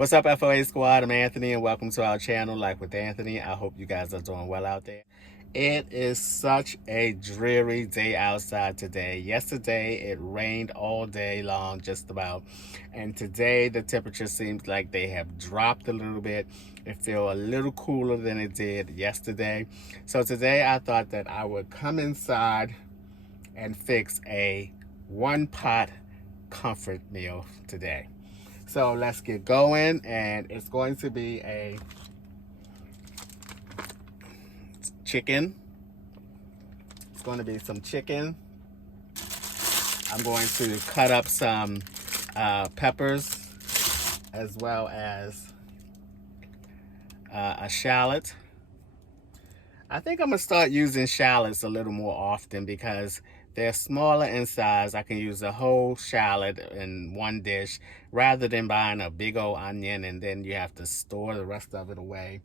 What's up, FOA Squad? I'm Anthony, and welcome to our channel, Life with Anthony. I hope you guys are doing well out there. It is such a dreary day outside today. Yesterday, it rained all day long, just about. And today, the temperature seems like they have dropped a little bit. It feels a little cooler than it did yesterday. So today, I thought that I would come inside and fix a one-pot comfort meal today. So let's get going, and it's going to be a chicken. It's going to be some chicken. I'm going to cut up some peppers as well as a shallot. I think I'm going to start using shallots a little more often because they're smaller in size. I can use a whole shallot in one dish rather than buying a big old onion and then you have to store the rest of it away.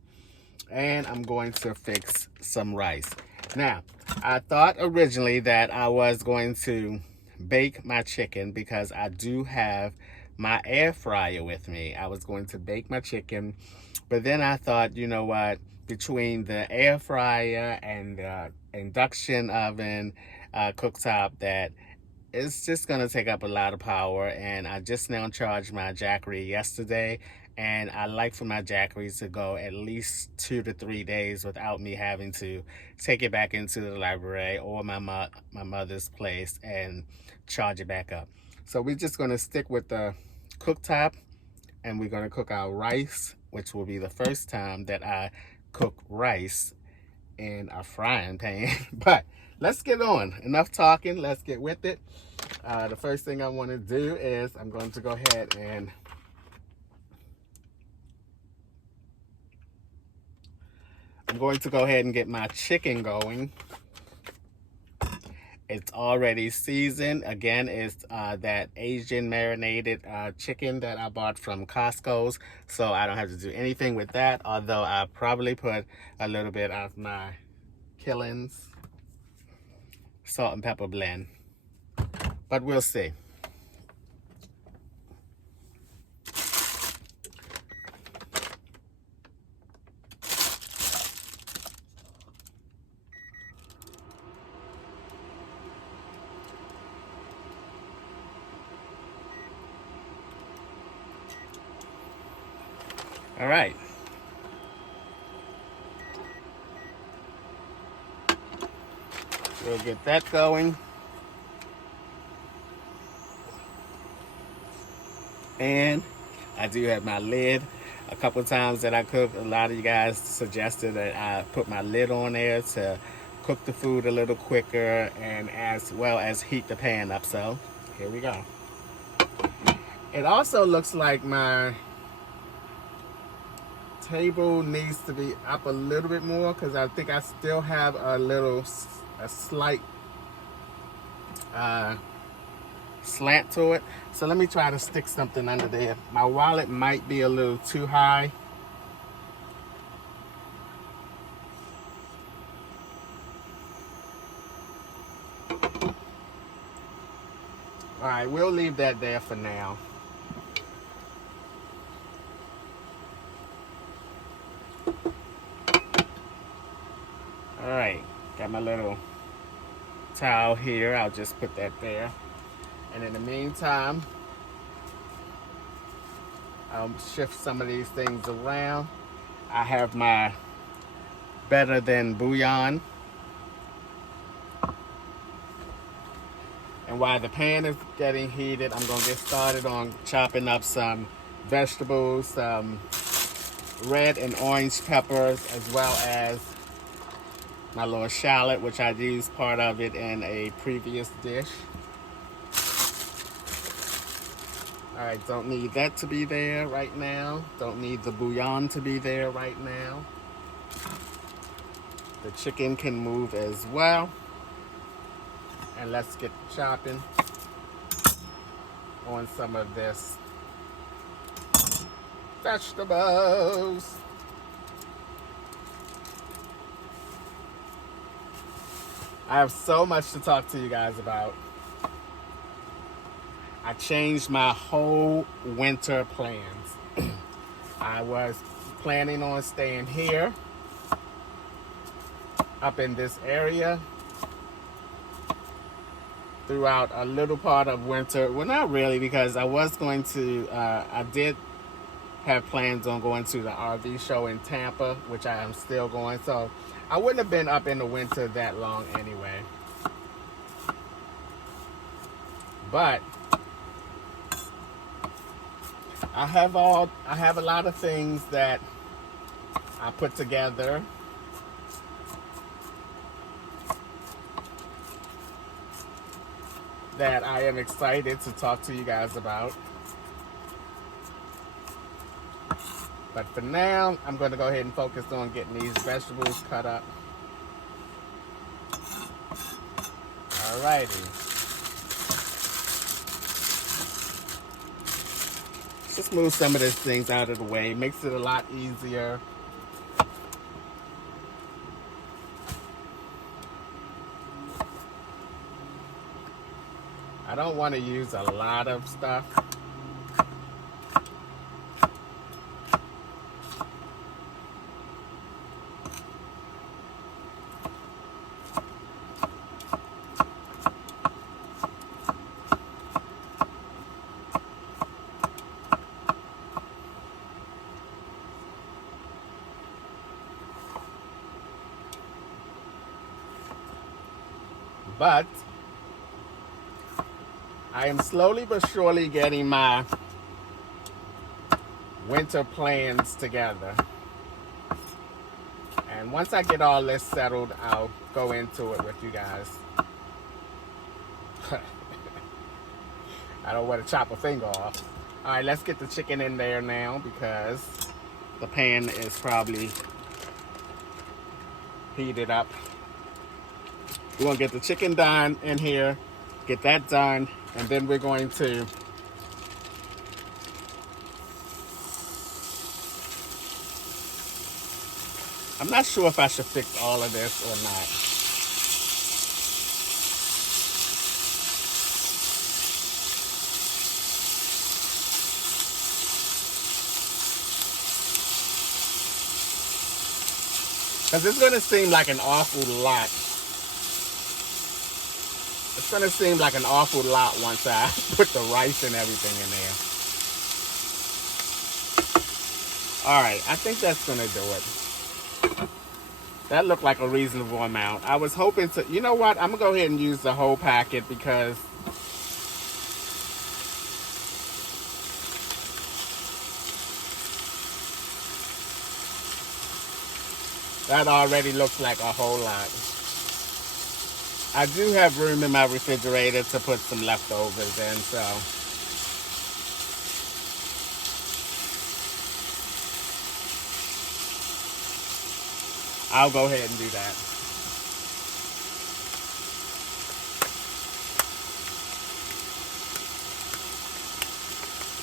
And I'm going to fix some rice. Now, I thought originally that I was going to bake my chicken because I do have my air fryer with me. I was going to bake my chicken, but then I thought, you know what? Between the air fryer and the induction oven cooktop, that it's just going to take up a lot of power. And I just now charged my Jackery yesterday, and I like for my Jackeries to go at least 2 to 3 days without me having to take it back into the library or my mother's place and charge it back up. So we're just going to stick with the cooktop, and we're going to cook our rice, which will be the first time that I cook rice in a frying pan. But let's get on. Enough talking. Let's get with it. The first thing I want to do is I'm going to go ahead and get my chicken going. It's already seasoned. Again, it's that Asian marinated chicken that I bought from Costco's. So I don't have to do anything with that, although I probably put a little bit of my Killings salt and pepper blend. But we'll see. All right. We'll get that going. And I do have my lid. A couple times that I cook, a lot of you guys suggested that I put my lid on there to cook the food a little quicker and as well as heat the pan up. So here we go. It also looks like my table needs to be up a little bit more because I think I still have a slight slant to it. So let me try to stick something under there. My wallet might be a little too high. All right, we'll leave that there for now. All right, got my little towel here. I'll just put that there. And in the meantime, I'll shift some of these things around. I have my better than bouillon. And while the pan is getting heated, I'm gonna get started on chopping up some vegetables, some red and orange peppers, as well as my little shallot, which I used part of it in a previous dish. All right, don't need that to be there right now. Don't need the bouillon to be there right now. The chicken can move as well. And let's get chopping on some of this vegetables. I have so much to talk to you guys about. I changed my whole winter plans. I was planning on staying here, up in this area, throughout a little part of winter. Well, not really, because I did have plans on going to the RV show in Tampa, which I am still going. So I wouldn't have been up in the winter that long anyway. But I have a lot of things that I put together that I am excited to talk to you guys about. But for now, I'm going to go ahead and focus on getting these vegetables cut up. Alrighty. Just move some of these things out of the way. Makes it a lot easier. I don't want to use a lot of stuff. But I am slowly but surely getting my winter plans together. And once I get all this settled, I'll go into it with you guys. I don't want to chop a finger off. All right, let's get the chicken in there now because the pan is probably heated up. We're going to get the chicken done in here, get that done, and then we're going to I'm not sure if I should fix all of this or not. Because it's going to seem like an awful lot. It's going to seem like an awful lot once I put the rice and everything in there. Alright, I think that's going to do it. That looked like a reasonable amount. I was hoping to, you know what? I'm going to go ahead and use the whole packet because that already looks like a whole lot. I do have room in my refrigerator to put some leftovers in, so I'll go ahead and do that.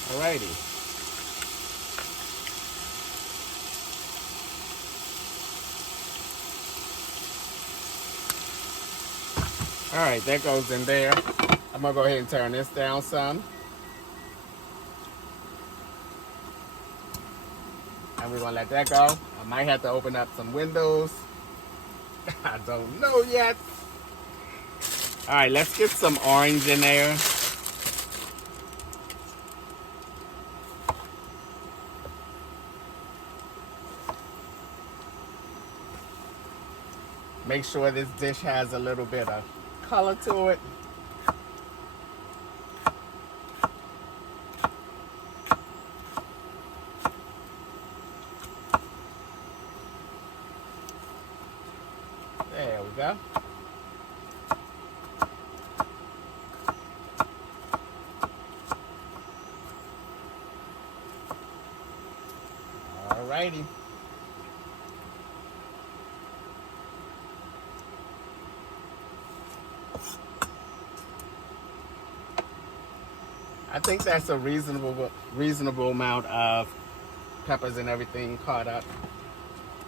Alrighty. Alright, that goes in there. I'm going to go ahead and turn this down some. And we're going to let that go. I might have to open up some windows. I don't know yet. Alright, let's get some orange in there. Make sure this dish has a little bit of color to it. There we go. Alrighty. I think that's a reasonable amount of peppers and everything caught up.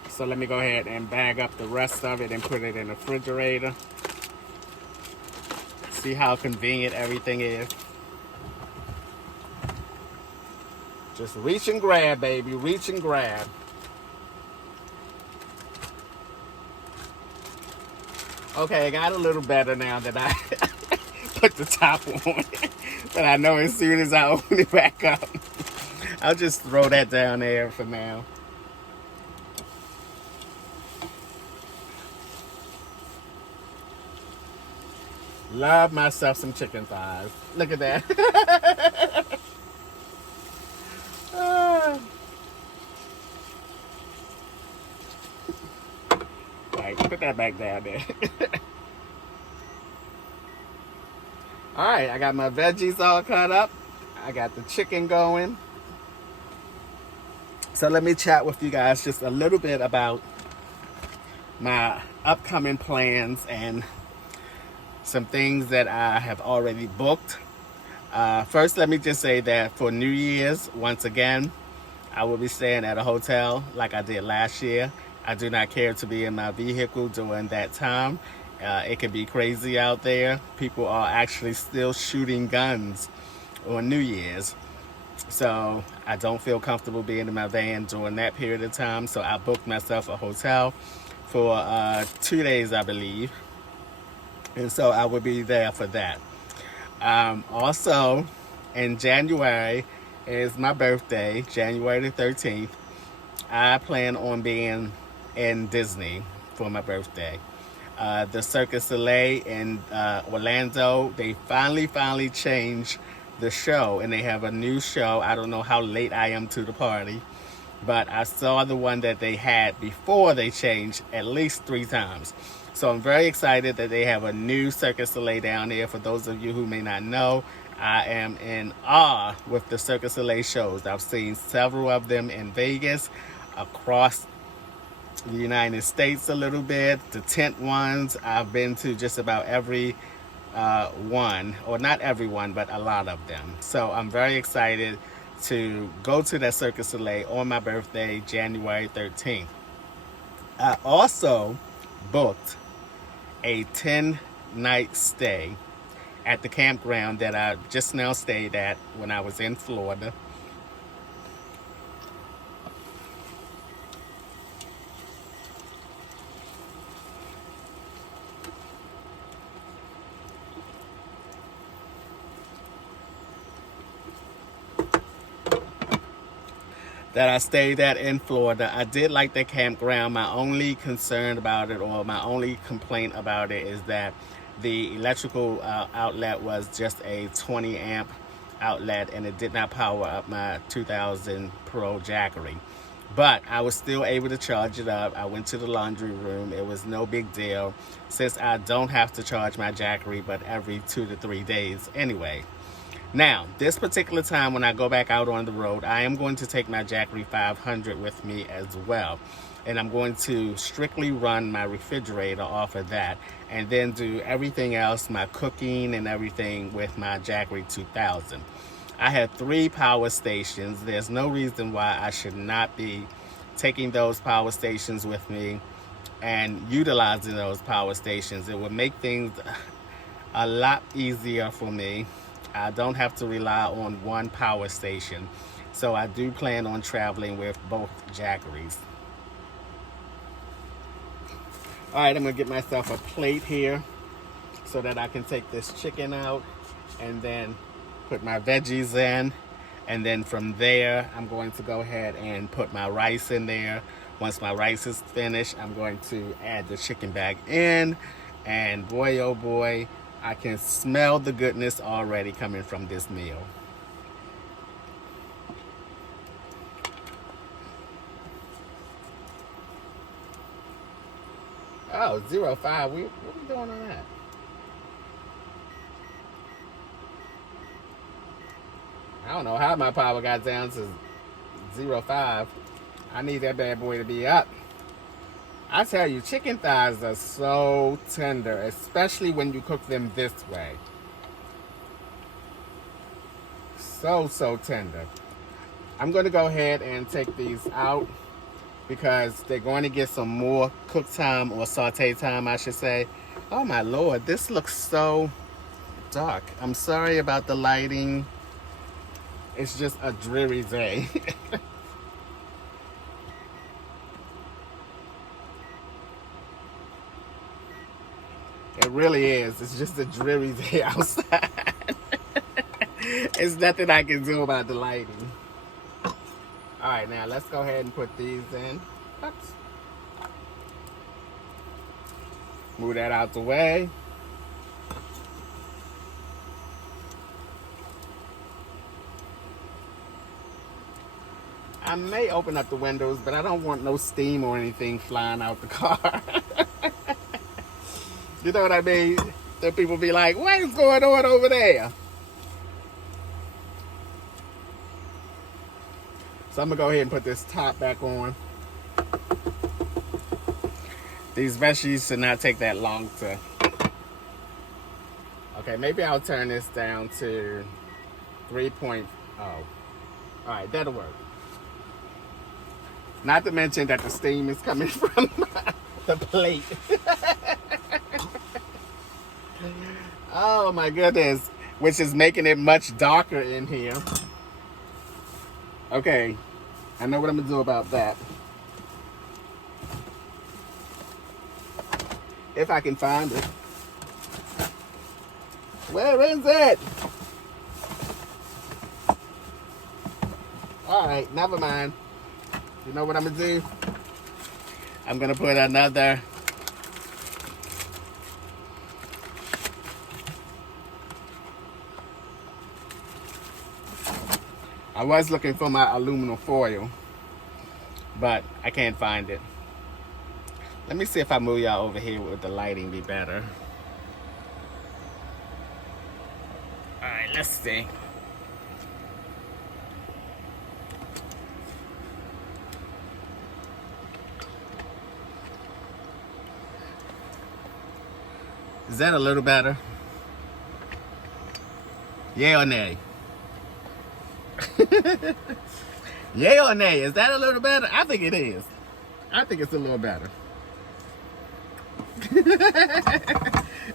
So let me go ahead and bag up the rest of it and put it in the refrigerator. See how convenient everything is. Just reach and grab, baby. Reach and grab. Okay, I got a little better now that I put the top on. But I know as soon as I open it back up, I'll just throw that down there for now. Love myself some chicken thighs. Look at that. Right, put that back down there. All right, I got my veggies all cut up. I got the chicken going. So let me chat with you guys just a little bit about my upcoming plans and some things that I have already booked. First, let me just say that for New Year's, once again, I will be staying at a hotel like I did last year. I do not care to be in my vehicle during that time. It can be crazy out there. People are actually still shooting guns on New Year's. So I don't feel comfortable being in my van during that period of time. So I booked myself a hotel for 2 days, I believe. And so I will be there for that. Also, in January is my birthday, January the 13th. I plan on being in Disney for my birthday. The Circus Soleil in Orlando, they finally changed the show, and they have a new show. I don't know how late I am to the party, but I saw the one that they had before they changed at least 3 times. So I'm very excited that they have a new Circus Soleil down there. For those of you who may not know, I am in awe with the Circus Soleil shows. I've seen several of them in Vegas, across the United States a little bit, the tent ones. I've been to just about every one, or not everyone, but a lot of them. So I'm very excited to go to that Circus Soleil on my birthday, January 13th. I also booked a 10-night stay at the campground that I just now stayed at when I was in Florida. That I stayed at in Florida. I did like the campground. My only concern about it, or my only complaint about it, is that the electrical outlet was just a 20 amp outlet, and it did not power up my 2000 Pro Jackery. But I was still able to charge it up. I went to the laundry room. It was no big deal, since I don't have to charge my Jackery but every 2 to 3 days anyway. Now, this particular time when I go back out on the road, I am going to take my Jackery 500 with me as well. And I'm going to strictly run my refrigerator off of that, and then do everything else, my cooking and everything, with my Jackery 2000. I have 3 power stations. There's no reason why I should not be taking those power stations with me and utilizing those power stations. It would make things a lot easier for me. I don't have to rely on one power station. So I do plan on traveling with both Jackeries. All right, I'm gonna get myself a plate here so that I can take this chicken out and then put my veggies in. And then from there, I'm going to go ahead and put my rice in there. Once my rice is finished, I'm going to add the chicken back in. And boy, oh boy, I can smell the goodness already coming from this meal. Oh, 0.5. What are we doing on that? I don't know how my power got down to 0.5. I need that bad boy to be up. I tell you, chicken thighs are so tender, especially when you cook them this way. So tender. I'm going to go ahead and take these out because they're going to get some more cook time, or saute time, I should say. Oh my Lord, this looks so dark. I'm sorry about the lighting. It's just a dreary day. It really is. It's just a dreary day outside. It's nothing I can do about the lighting. All right, now let's go ahead and put these in. Oops. Move that out the way. I may open up the windows, but I don't want no steam or anything flying out the car. You know what I mean? Then people be like, what is going on over there? So I'm gonna go ahead and put this top back on. These veggies should not take that long to... Okay, maybe I'll turn this down to 3.0. All right, that'll work. Not to mention that the steam is coming from the plate. Oh my goodness, which is making it much darker in here. Okay, I know what I'm gonna do about that. If I can find it. Where is it? All right, never mind. You know what I'm gonna do? I'm gonna put another I was looking for my aluminum foil, but I can't find it. Let me see if I move y'all over here with the lighting be better. All right, let's see. Is that a little better? Yay or nay? Yay or nay? Is that a little better? I think it is. I think it's a little better.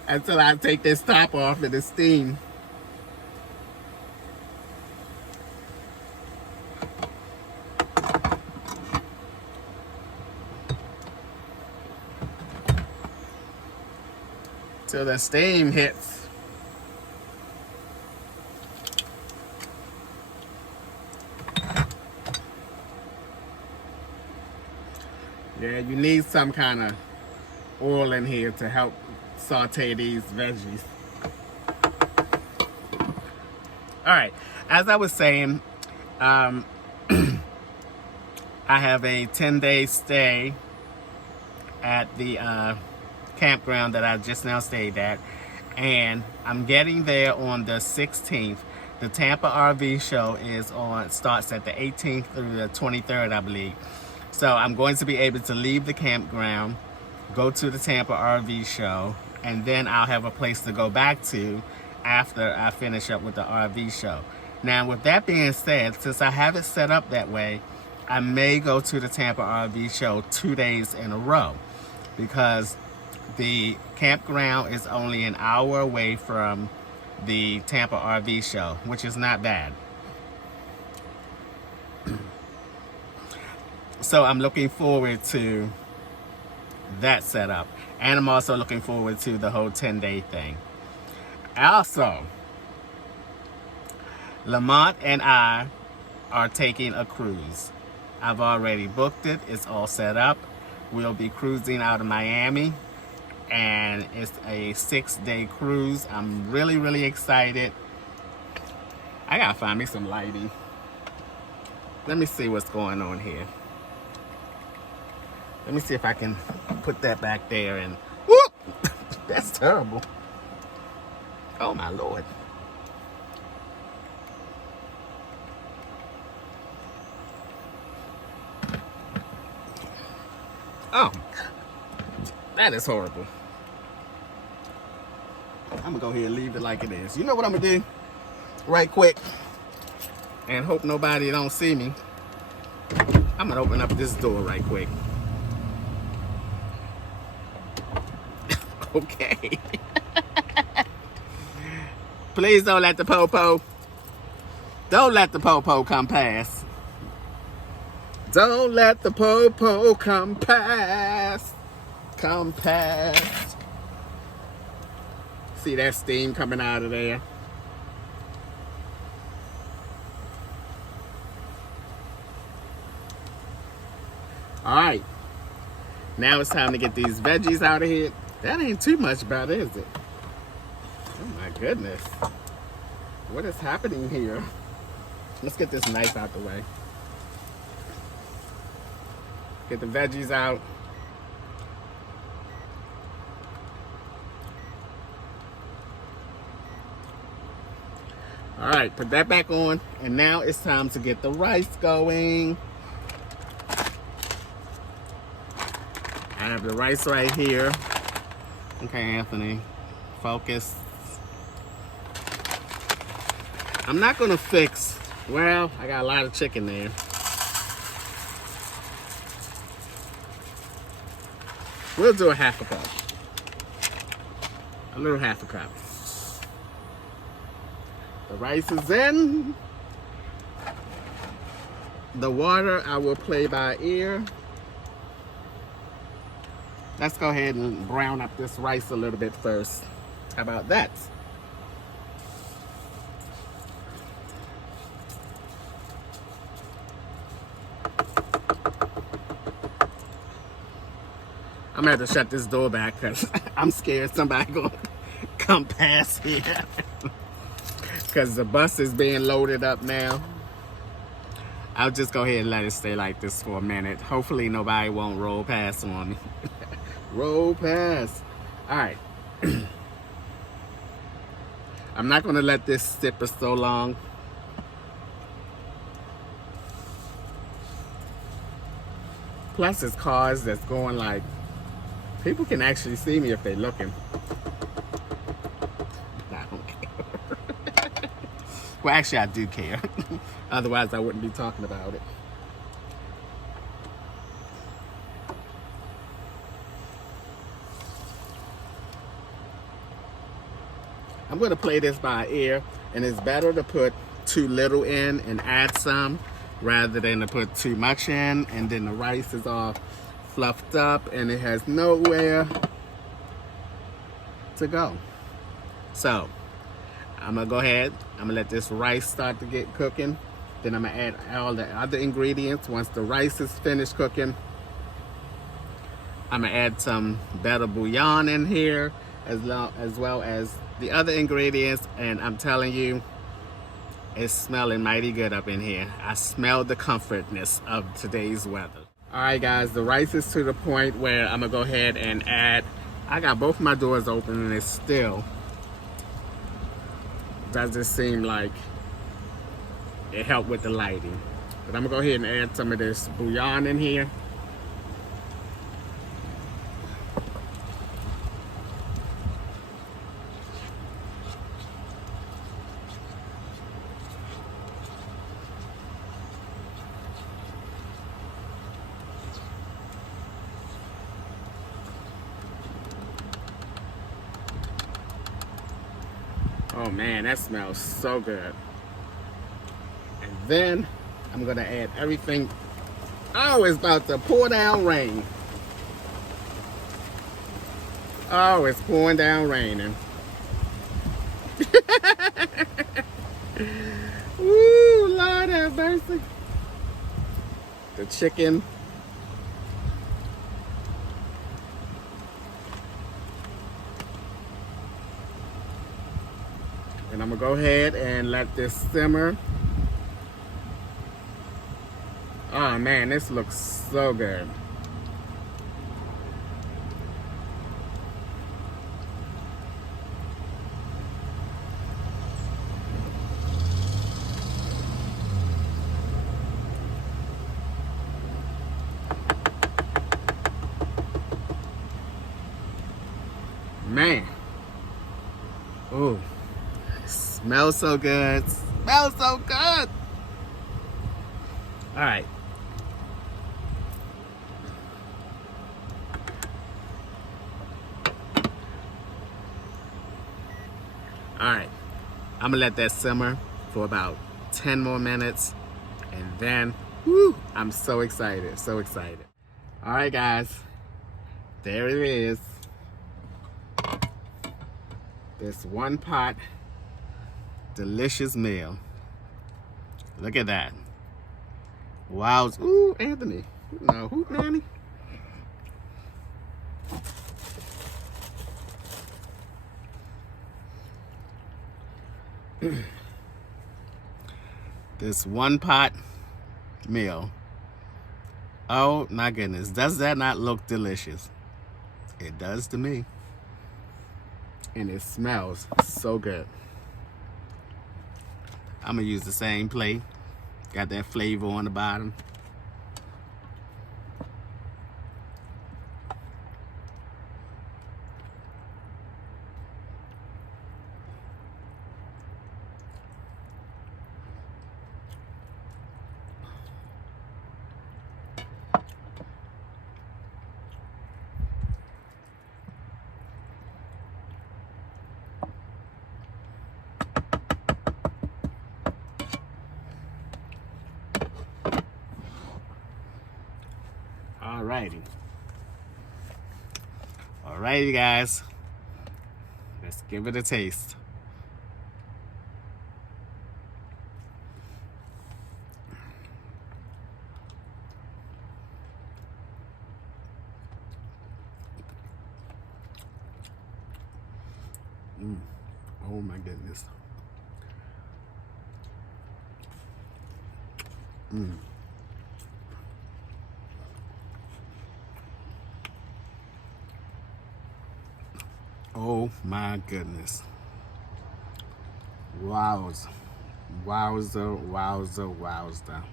Until I take this top off and the steam. Till the steam hits. Yeah, you need some kind of oil in here to help saute these veggies. All right, as I was saying, I have a 10-day stay at the campground that I just now stayed at, and I'm getting there on the 16th. The Tampa RV show starts at the 18th through the 23rd, I believe. So I'm going to be able to leave the campground, go to the Tampa RV show, and then I'll have a place to go back to after I finish up with the RV show. Now, with that being said, since I have it set up that way, I may go to the Tampa RV show 2 days in a row, because the campground is only an hour away from the Tampa RV show, which is not bad. So I'm looking forward to that setup. And I'm also looking forward to the whole 10-day thing. Also, Lamont and I are taking a cruise. I've already booked it. It's all set up. We'll be cruising out of Miami. And it's a 6-day cruise. I'm really, really excited. I gotta find me some lighting. Let me see what's going on here. Let me see if I can put that back there and whoop! That's terrible. Oh my Lord. Oh, that is horrible. I'm gonna go ahead and leave it like it is. You know what I'm gonna do? Right quick, and hope nobody don't see me. I'm gonna open up this door right quick. Okay. Please don't let the po-po. Don't let the po-po come past. Don't let the po-po come past. Come past. See that steam coming out of there? All right. Now it's time to get these veggies out of here. That ain't too much butter, is it? Oh my goodness. What is happening here? Let's get this knife out the way. Get the veggies out. All right, put that back on. And now it's time to get the rice going. I have the rice right here. Okay, Anthony, focus. I'm not gonna fix, well, I got a lot of chicken there. We'll do a half a cup. A little half a cup. The rice is in. The water I will play by ear. Let's go ahead and brown up this rice a little bit first. How about that? I'm gonna have to shut this door back because I'm scared somebody gonna come past here. Because the bus is being loaded up now. I'll just go ahead and let it stay like this for a minute. Hopefully nobody won't roll past on me. Roll past. All right. I'm not gonna let this sit for so long. Plus it's cars that's going like, people can actually see me if they're looking. I don't care. Well, actually I do care. Otherwise I wouldn't be talking about it. I'm gonna play this by ear, and it's better to put too little in and add some rather than to put too much in and then the rice is all fluffed up and it has nowhere to go. So I'm gonna go ahead, I'm gonna let this rice start to get cooking. Then I'm gonna add all the other ingredients. Once the rice is finished cooking, I'm gonna add some better bouillon in here as well as the other ingredients, and I'm telling you, it's smelling mighty good up in here. I smell the comfortness of today's weather. All right, guys, the rice is to the point where I'm gonna go ahead and add, I got both my doors open and it still doesn't seem like it helped with the lighting. But I'm gonna go ahead and add some of this bouillon in here. Oh man, that smells so good. And then I'm gonna add everything. Oh, it's about to pour down rain. Oh, it's pouring down raining. Woo, Lord have mercy. The chicken. And I'm gonna go ahead and let this simmer. Oh man, this looks so good. Man. Ooh. Smells so good. Smells so good. All right. All right. I'm gonna let that simmer for about 10 more minutes, and then, whoo, I'm so excited, so excited. All right, guys, there it is. This one pot, delicious meal. Look at that. Wow. Ooh, Anthony. No, who, Nanny? This one pot meal. Oh my goodness. Does that not look delicious? It does to me. And it smells so good. I'm gonna use the same plate. Got that flavor on the bottom. Alrighty, guys. Let's give it a taste. Oh my goodness. Oh my goodness. Wowza. Wowza, wowza, wowza.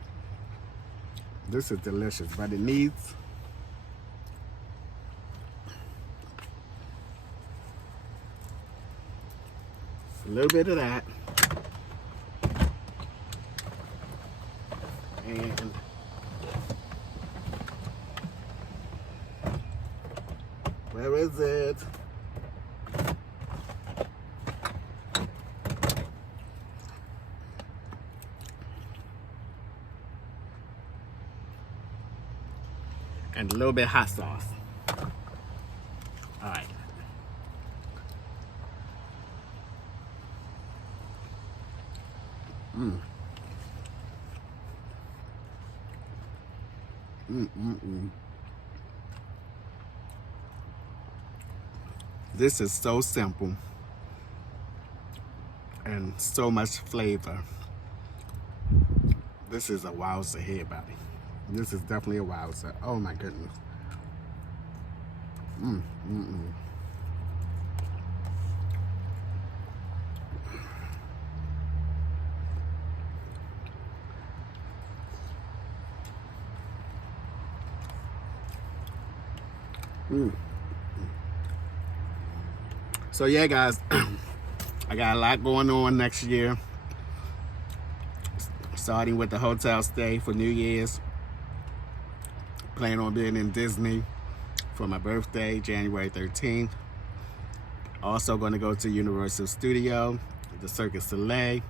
This is delicious, but it needs a little bit of that. And where is it? And a little bit of hot sauce. All right. This is so simple and so much flavor. This is a wowza here, buddy. This is definitely a wowza. Oh my goodness. So yeah, guys, I got a lot going on next year. Starting with the hotel stay for New Year's. Plan on being in Disney for my birthday, January 13th. Also going to go to Universal Studio, the Cirque du Soleil.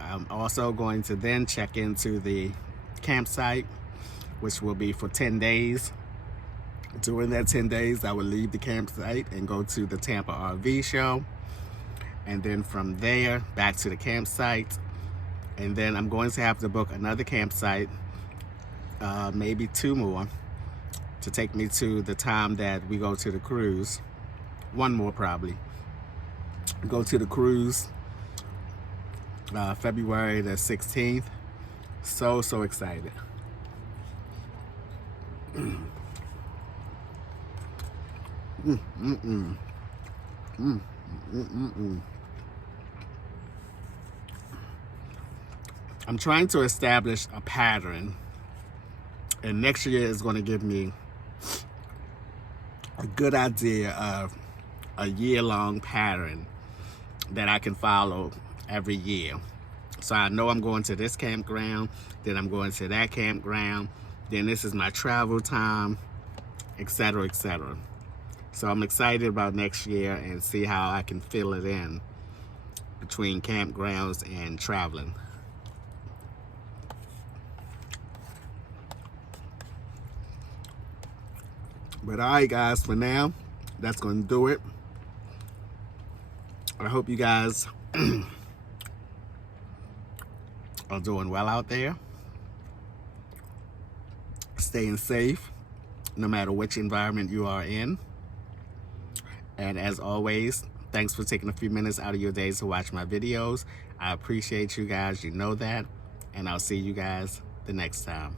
I'm also going to then check into the campsite, which will be for 10 days. During that 10 days, I will leave the campsite and go to the Tampa RV show. And then from there, back to the campsite. And then I'm going to have to book another campsite, maybe 2 more, to take me to the time that we go to the cruise. 1 more probably. Go to the cruise February the 16th. So excited. I'm trying to establish a pattern, and next year is going to give me a good idea of a year-long pattern that I can follow every year. So I know I'm going to this campground, then I'm going to that campground, then this is my travel time, etc., etc. So I'm excited about next year and see how I can fill it in between campgrounds and traveling. But all right, guys, for now, that's going to do it. I hope you guys are doing well out there, staying safe no matter which environment you are in. And as always, thanks for taking a few minutes out of your days to watch my videos. I appreciate you guys, you know that, and I'll see you guys the next time.